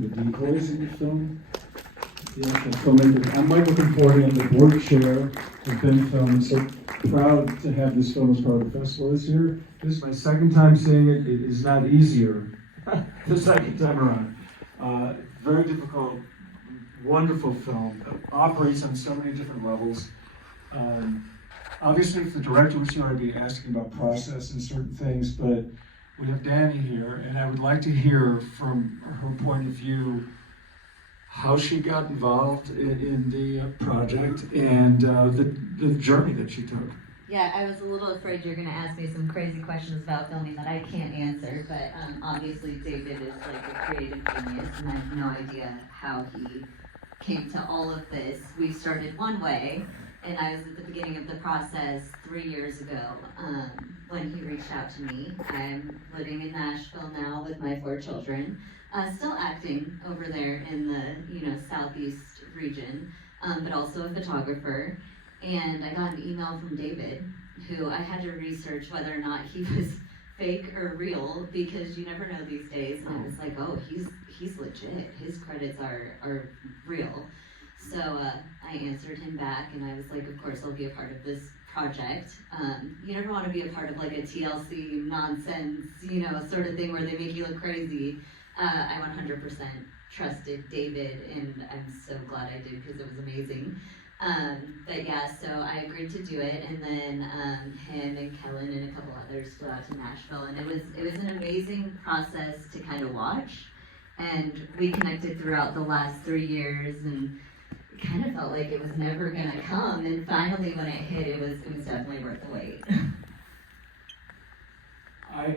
the decoys in your film. The actual filmmaker. I'm Michael Conforti. I'm the board chair of Ben Film. So proud to have this film as part of the festival this year. This is my second time seeing it. It is not easier the second time around. Very difficult, wonderful film. Operates on so many different levels. Obviously, if the director was here, I'd be asking about process and certain things, but we have Dani here, and I would like to hear from her point of view how she got involved in the project and the journey that she took. Yeah, I was a little afraid you're going to ask me some crazy questions about filming that I can't answer, but obviously David is like a creative genius, and I have no idea how he came to all of this. We started one way, and I was at the beginning of the process 3 years ago when he reached out to me. I'm living in Nashville now with my 4 children, still acting over there in the southeast region, but also a photographer. And I got an email from David, who I had to research whether or not he was fake or real, because you never know these days. And I was like, oh, he's legit. His credits are real. So I answered him back, and I was like, of course, I'll be a part of this project. You never want to be a part of like a TLC nonsense, sort of thing where they make you look crazy. I 100% trusted David, and I'm so glad I did because it was amazing. But yeah, so I agreed to do it, and then him and Kellen and a couple others flew out to Nashville, and it was an amazing process to kind of watch. And we connected throughout the last 3 years, and it kind of felt like it was never gonna come. And finally, when it hit, it was definitely worth the wait.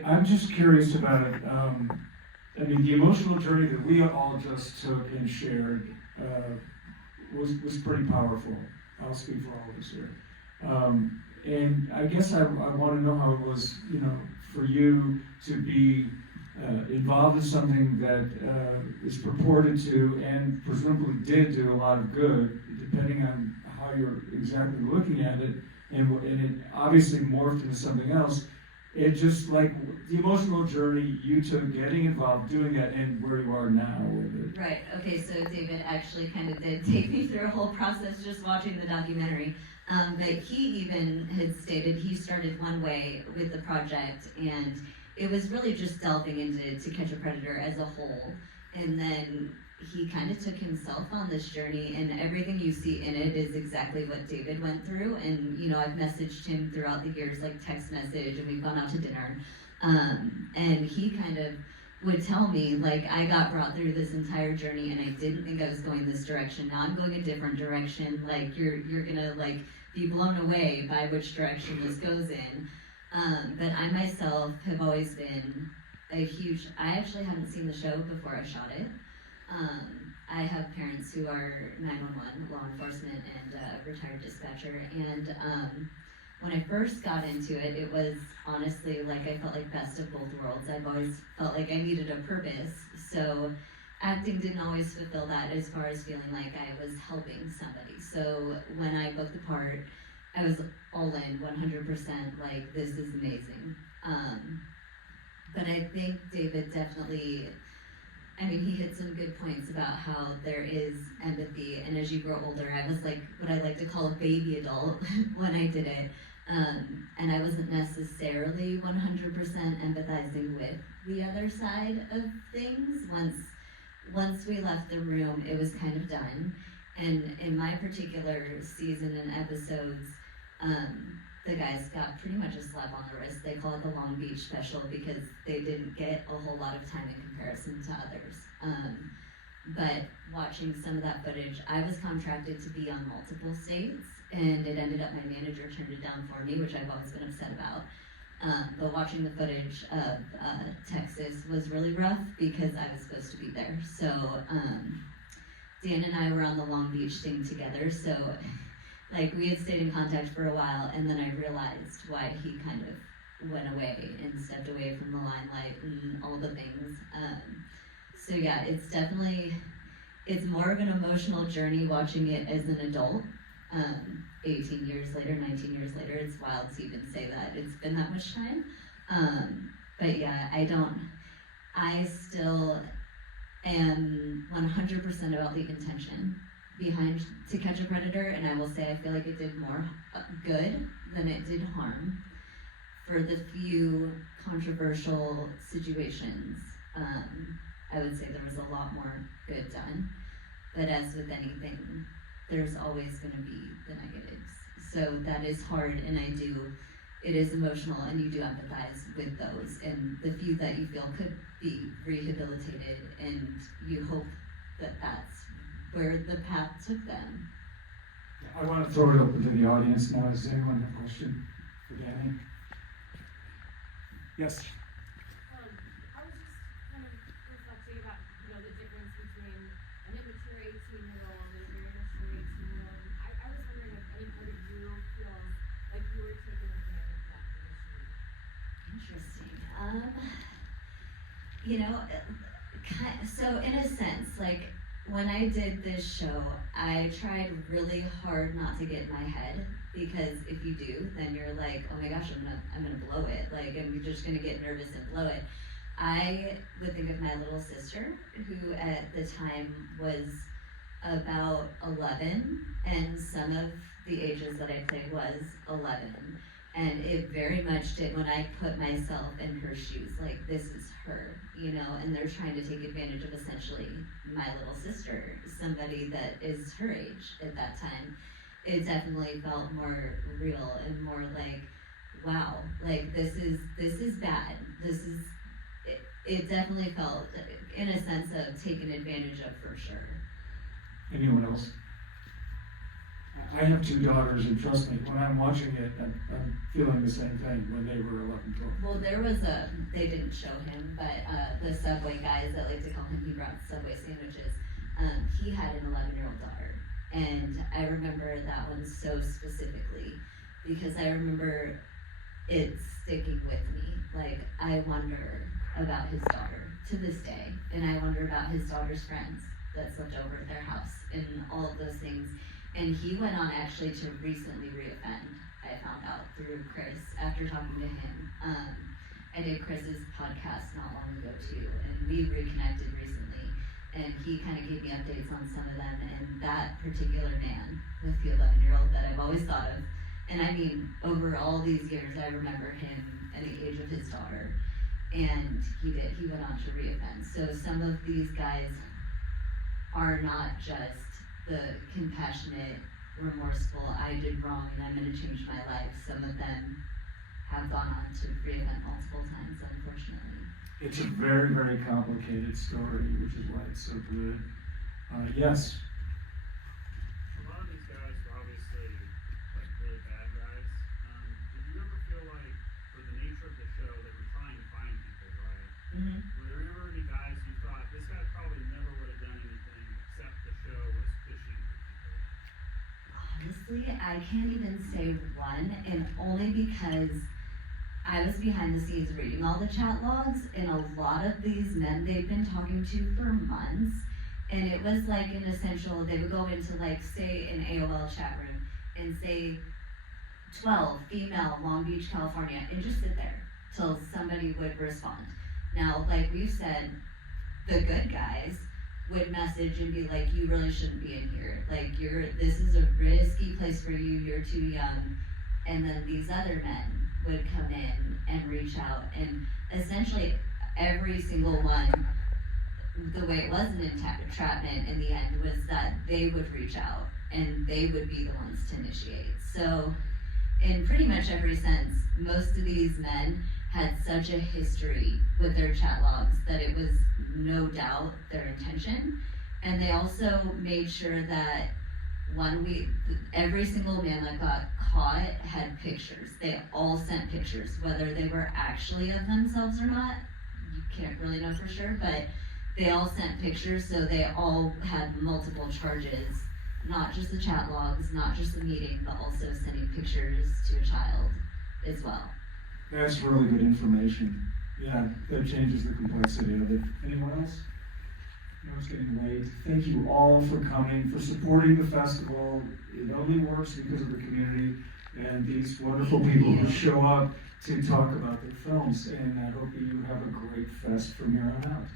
I'm just curious about it. The emotional journey that we all just took and shared was pretty powerful. I'll speak for all of us here. And I guess I want to know how it was, for you to be involved in something that is purported to and presumably did do a lot of good, depending on how you're exactly looking at it, and it obviously morphed into something else. It just like the emotional journey you took getting involved, doing that, and where you are now with it. Right, okay, so David actually kind of did take me through a whole process just watching the documentary. But he even had stated he started one way with the project, and it was really just delving into To Catch a Predator as a whole. And then he kind of took himself on this journey, and everything you see in it is exactly what David went through. And I've messaged him throughout the years, like text message, and we've gone out to dinner. And he kind of would tell me, like, I got brought through this entire journey, and I didn't think I was going this direction. Now I'm going a different direction. Like, you're gonna like be blown away by which direction this goes in. But I myself have always been I actually hadn't seen the show before I shot it. I have parents who are 911, law enforcement, and retired dispatcher. And when I first got into it, it was honestly like I felt like best of both worlds. I've always felt like I needed a purpose. So acting didn't always fulfill that as far as feeling like I was helping somebody. So when I booked the part, I was all in 100%, like, this is amazing. But I think David definitely, he hit some good points about how there is empathy, and as you grow older, I was like what I like to call a baby adult when I did it. And I wasn't necessarily 100% empathizing with the other side of things. Once we left the room, it was kind of done. And in my particular season and episodes, the guys got pretty much a slap on the wrist. They call it the Long Beach special because they didn't get a whole lot of time in comparison to others. But watching some of that footage, I was contracted to be on multiple states, and it ended up my manager turned it down for me, which I've always been upset about. But watching the footage of Texas was really rough because I was supposed to be there. So Dan and I were on the Long Beach thing together, so like we had stayed in contact for a while, and then I realized why he kind of went away and stepped away from the limelight and all the things. So yeah, it's more of an emotional journey watching it as an adult. 18 years later, 19 years later, it's wild to even say that it's been that much time. But yeah, am 100% about the intention behind To Catch a Predator, and I will say I feel like it did more good than it did harm. For the few controversial situations, I would say there was a lot more good done. But as with anything, there's always going to be the negatives. So that is hard, and it is emotional, and you do empathize with those. And the few that you feel could be rehabilitated, and you hope that that's where the path took them. I want to throw it open to the audience now. Does anyone have a question for Dani? Yes. I was just kind of reflecting about, the difference between an immature 18-year-old and a very mature 18-year-old. I was wondering if any part of you feels like you were taken advantage of initially. Interesting. So in a sense, like, when I did this show, I tried really hard not to get in my head, because if you do, then you're like, oh my gosh, I'm gonna blow it. Like, I'm just gonna get nervous and blow it. I would think of my little sister, who at the time was about 11, and some of the ages that I played was 11. And it very much did, when I put myself in her shoes, like, this is her, and they're trying to take advantage of essentially my little sister, somebody that is her age at that time. It definitely felt more real and more like, wow, like, this is bad. It definitely felt, in a sense, of taken advantage of, for sure. Anyone else? I have 2 daughters, and trust me, when I'm watching it, I'm feeling the same thing when they were 11, 12. Well, there was they didn't show him, but the Subway guys that like to call him, he brought Subway sandwiches. He had an 11-year-old daughter, and I remember that one so specifically, because I remember it sticking with me. Like, I wonder about his daughter to this day, and I wonder about his daughter's friends that slept over at their house, and all of those things. And he went on actually to recently reoffend, I found out through Chris, after talking to him. I did Chris's podcast not long ago too, and we reconnected recently, and he kind of gave me updates on some of them, and that particular man with the 11-year-old that I've always thought of, and I mean, over all these years, I remember him at the age of his daughter, and he went on to reoffend. So some of these guys are not just the compassionate, remorseful, I did wrong and I'm going to change my life. Some of them have gone on to reoffend multiple times, unfortunately. It's a very, very complicated story, which is why it's so good. Yes? A lot of these guys were obviously like really bad guys. Did you ever feel like, for the nature of the show, they were trying to find people, right? Mm-hmm. Were there ever any guys you thought, this guy probably never would have done anything except the show was fishing for people? Honestly, I can't even say one, and only because I was behind the scenes reading all the chat logs, and a lot of these men they've been talking to for months, and it was like an essential, they would go into, like, say an AOL chat room and say 12, female, Long Beach, California, and just sit there till somebody would respond. Now, like we've said, the good guys would message and be like, you really shouldn't be in here. Like, this is a risky place for you, you're too young. And then these other men would come in and reach out, and essentially every single one, the way it was in entrapment in the end was that they would reach out and they would be the ones to initiate. So in pretty much every sense, most of these men had such a history with their chat logs that it was no doubt their intention. And they also made sure that every single man that got caught had pictures. They all sent pictures, whether they were actually of themselves or not, you can't really know for sure, but they all sent pictures, so they all had multiple charges, not just the chat logs, not just the meeting, but also sending pictures to a child as well. That's really good information. Yeah, that changes the complexity of it. Anyone else? I know it's getting late. Thank you all for coming, for supporting the festival. It only works because of the community and these wonderful people who show up to talk about their films. And I hope you have a great fest from here on out.